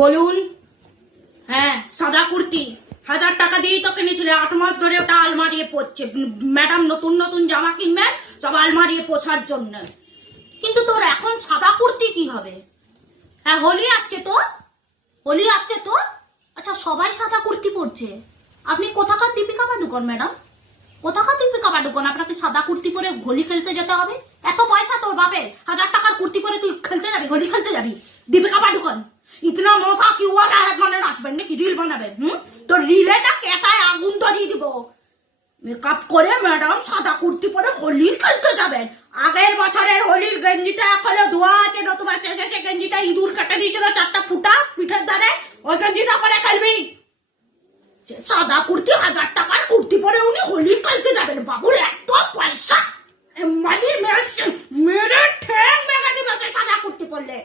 বলুন। হ্যাঁ, সাদা কুর্তি 1000 টাকা দিয়েই তো কিনেছিলে। 8 মাস ধরে ওটা আলমারিয়ে পড়ছে। ম্যাডাম নতুন নতুন জামা কিনবে সব আলমারিয়ে পোষার জন্য। কিন্তু তোর এখন সাদা কুর্তি কি হবে? হ্যাঁ, হোলি আসছে তো, হোলি আসছে তো। আচ্ছা, সবাই সাদা কুর্তি পরছে। আপনি কোথাকার দীপিকা পাডুকোন ম্যাডাম? কোথাকার দীপিকা পাডুকোন? আপনাকে সাদা কুর্তি পরে হোলি খেলতে যেতে হবে? এত পয়সা তোর বাপের? 1000 টাকার কুর্তি পরে তুই খেলতে যাবি, হোলি খেলতে যাবি? দীপিকা পাডুকোন ইতনা মশা কি हुआ है? মানে নাচবেন নাকি রিল বানাবেন? তো রিলে না কেটায় আগুন ধরিয়ে দিব। মেকআপ করে ম্যাডাম সাদা কুর্তি পরে হোলি খেলতে যাবেন। আগের বছরের হোলির গেঞ্জিটা এখনো ধোয়া আছে, নতুবা সে গেঞ্জিটা ইঁদুর কেটে দিয়েছিল 4টা ফুটা পিঠের ধারে, ওই গেঞ্জিটা পরে খেলবি। সাদা কুর্তি 1000 টাকার কুর্তি পরে উনি হোলি খেলতে যাবেন। বাবুর এত পয়সা, মানে মেরে ঠ্যাং মেঘা দিবে সাদা কুর্তি পরলে।